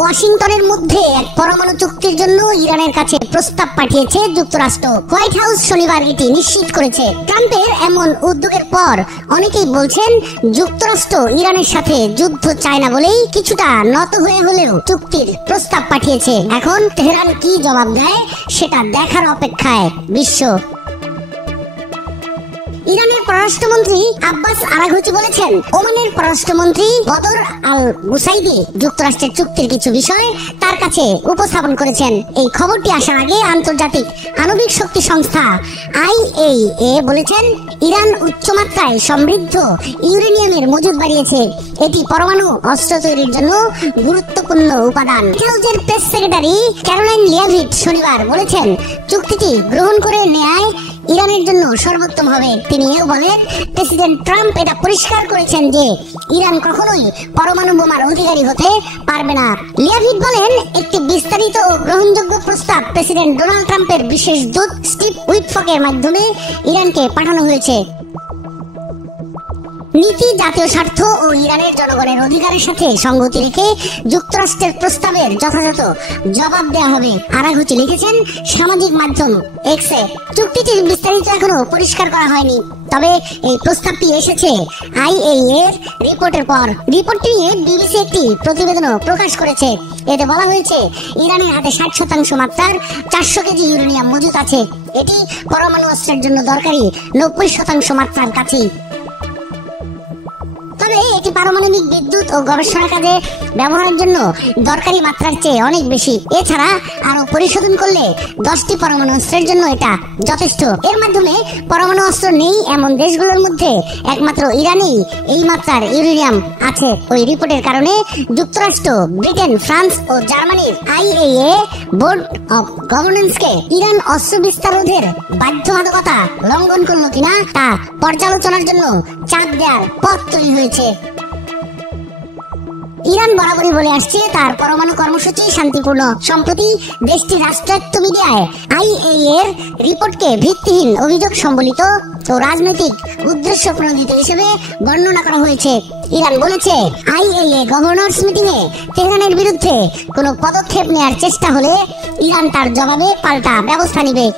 ওয়াশিংটনের মধ্যে এক পরমাণু চুক্তির জন্য ইরানের কাছে প্রস্তাব পাঠিয়েছে যুক্তরাষ্ট্র। হোয়াইট হাউস শনিবার এটি নিশ্চিত করেছে। ট্রাম্পের এমন উদ্যোগের পর অনেকেই বলছেন যুক্তরাষ্ট্র ইরানের সাথে যুদ্ধ চায় না বলেই কিছুটা নত হয়ে হলেও চুক্তির প্রস্তাব পাঠিয়েছে। এখন তেহরান কি জবাব দেয় সেটা দেখার অপেক্ষায় বিশ্ব। ইরানের পররাষ্ট্রমন্ত্রী আব্বাস আরাঘচি বলেছেন, ওমানের পররাষ্ট্রমন্ত্রী বদর আল বুসাইদি যুক্তরাষ্ট্রের চুক্তির কিছু বিষয় তার কাছে উপস্থাপন করেছেন। এই খবরটি আসার আগে আন্তর্জাতিক আণবিক শক্তি সংস্থা IAEA বলেছেন, ইরান উচ্চমাত্রায় সমৃদ্ধ ইউরেনিয়ামের মজুদ বাড়িয়েছে। এটি পরমাণু অস্ত্র তৈরির জন্য গুরুত্বপূর্ণ উপাদান। হোয়াইট হাউসের প্রেস সেক্রেটারি ক্যারোলাইন লিয়াভিট শনিবার বলেছেন, চুক্তিটি গ্রহণ করে নেয় ইরানের জন্য সর্বোত্তম হবে। তিনি এও বলেন, প্রেসিডেন্ট ট্রাম্প এটা পরিষ্কার করেছেন যে ইরান কখনোই পরমাণু বোমার অধিকারী হতে পারবে না। লিয়াভিট বলেন, একটি বিস্তারিত ও গ্রহণযোগ্য প্রস্তাব প্রেসিডেন্ট ডোনাল্ড ট্রাম্পের বিশেষ দূত স্টিভ উইটফকের মাধ্যমে ইরানকে পাঠানো হয়েছে। নীতি, জাতীয় স্বার্থ ও ইরানের জনগণের অধিকারের সাথে সঙ্গতি রেখে যুক্তরাষ্ট্রের প্রস্তাবের যথাযথ জবাব দেওয়া হবে, আরাঘচি লিখেছেন সামাজিক মাধ্যম এক্সে। চুক্তিটির বিস্তারিত এখনো পরিষ্কার করা হয়নি, তবে এই প্রস্তাবটি এসেছে IAEA এর রিপোর্টের পর। রিপোর্টটি নিয়ে বিবিসি একটি প্রতিবেদনও প্রকাশ করেছে। এতে বলা হয়েছে, ইরানের হাতে 60% মাত্রার 400 কেজি ইউরেনিয়াম মজুদ আছে। এটি পরমাণু অস্ত্রের জন্য দরকারি 90% মাত্রার কাছেই। তবে এটি পারমাণবিক বিদ্যুৎ ও গবেষণা কাজে ব্যবহারের জন্য দরকারি মাত্রার চেয়ে অনেক বেশি। এছাড়া আরো পরিশোধন করলে 10টি পরমাণু অস্ত্রের জন্য এটা যথেষ্ট। এর মাধ্যমে পরমাণু অস্ত্র নেই এমন দেশগুলোর মধ্যে একমাত্র ইরানেই এই মাত্রার ইউরেনিয়াম আছে। ওই রিপোর্টের কারণে যুক্তরাষ্ট্র, ব্রিটেন, ফ্রান্স ও জার্মানির IAEA বোর্ড অব গভর্নেন্সকে ইরান অস্ত্র বিস্তার রোধের বাধ্যবাধকতা লঙ্ঘন করলো কিনা তা পর্যালোচনার জন্য চাপ দেওয়ার পথ তৈরি হয়েছে। ইরান বরাবরই বলে আসছে তার পরমাণু কর্মসূচি শান্তিপূর্ণ। সম্প্রতি দেশটির রাষ্ট্রায়ত্ত মিডিয়ায় IAEA এর রিপোর্টকে ভিত্তিহীন, অভিযোগ সম্বলিত ও রাজনৈতিক উদ্দেশ্য প্রণোদিত হিসেবে বর্ণনা করা হয়েছে। ইরান বলেছে, IAEA গভর্নর্স মিটিং এ তেহরানের বিরুদ্ধে কোনো পদক্ষেপ নেওয়ার চেষ্টা হলে ইরান তার জবাবে পাল্টা ব্যবস্থা নেবে।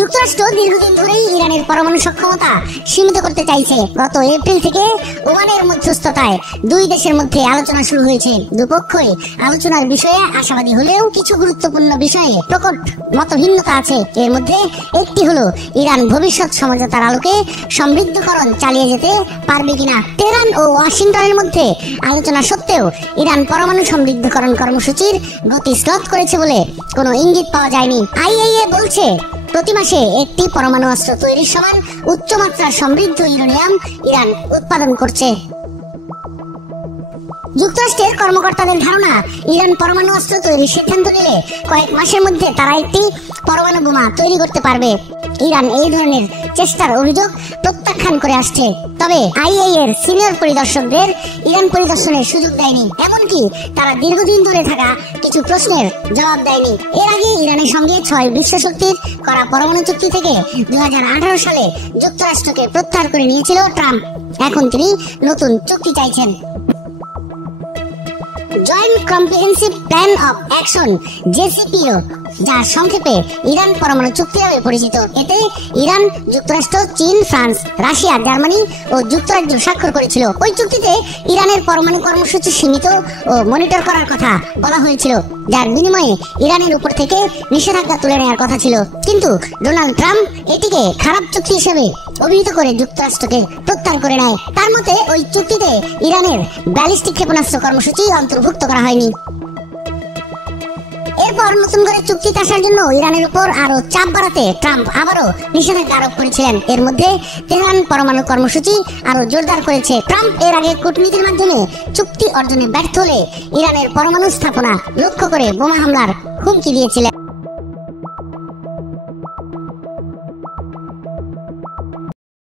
যুক্তরাষ্ট্র দীর্ঘদিন ধরেই ইরানের পরমাণু সক্ষমতা সীমিত করতে চাইছে। গত এপ্রিল থেকে ওমানের মধ্যস্থতায় দুই দেশের মধ্যে আলোচনা শুরু হয়েছে। দুপক্ষই আলোচনার বিষয়ে আশাবাদী হলেও কিছু গুরুত্বপূর্ণ বিষয়ে প্রকট মতভিন্নতা আছে। এর মধ্যে একটি হলো ইরান ভবিষ্যৎ সমঝোতার আলোকে সমৃদ্ধকরণ চালিয়ে যেতে পারবে কিনা। তেহরান ও ওয়াশিংটনের মধ্যে আলোচনা সত্ত্বেও ইরান পরমাণু সমৃদ্ধকরণ কর্মসূচির গতি শ্লথ করেছে বলে কোনো ইঙ্গিত পাওয়া যায়নি। IAEA বলছে, প্রতি মাসে একটি পরমাণু অস্ত্র তৈরির সমান উচ্চমাত্রার সমৃদ্ধ ইউরেনিয়াম ইরান উৎপাদন করছে। যুক্তরাষ্ট্রের কর্মকর্তাদের ধারণা, ইরান পরমাণু অস্ত্র তৈরির সিদ্ধান্ত নিলে কয়েক মাসের মধ্যে তারা একটি পরমাণু বোমা তৈরি করতে পারবে। ইরান এই ধরনের চেষ্টার অভিযোগ প্রত্যাখ্যান করে আসছে। তবে IAEA এর সিনিয়র পরিদর্শকদের ইরান পরিদর্শনের সুযোগ দেয়নি, এমনকি তারা দীর্ঘদিন ধরে থাকা কিছু প্রশ্নের জবাব দেয়নি। এর আগে ইরানের সঙ্গে 6 বিশ্বশক্তির করা পরমাণু চুক্তি থেকে 2018 সালে যুক্তরাষ্ট্রকে প্রত্যাহার করে নিয়েছিল ট্রাম্প। এখন তিনি নতুন চুক্তি চাইছেন। Joint comprehensive plan of action JCPO, যা সংক্ষেপে ইরান পরমাণু চুক্তি নামে পরিচিত। এতে ইরান, যুক্তরাষ্ট্র, চীন, ফ্রান্স, রাশিয়া, জার্মানি ও যুক্তরাজ্য স্বাক্ষর করেছিল। ওই চুক্তিতে ইরানের পরমাণু কর্মসূচি সীমিত ও মনিটর করার কথা বলা হয়েছিল, যার বিনিময়ে ইরানের উপর থেকে নিষেধাজ্ঞা তুলে নেওয়ার কথা ছিল। কিন্তু ডোনাল্ড ট্রাম্প এটিকে খারাপ চুক্তি হিসেবে অভিহিত করে যুক্তরাষ্ট্রকে প্রত্যাহার করে নেয়। তার মতে ওই চুক্তিতে ইরানের ব্যালিস্টিক ক্ষেপণাস্ত্র কর্মসূচি অন্তর্ভুক্ত করা হয়নি। এরপর নতুন করে চুক্তিতে আসার জন্য ইরানের উপর আরো চাপ বাড়াতে ট্রাম্প আবারও নিষেধাজ্ঞা আরোপ করেছিলেন। এর মধ্যে তেহরান পরমাণু কর্মসূচি আরো জোরদার করেছে। ট্রাম্প এর আগে কূটনীতির মাধ্যমে চুক্তি অর্জনে ব্যর্থ হলে ইরানের পরমাণু স্থাপনা লক্ষ্য করে বোমা হামলার হুমকি দিয়েছিলেন।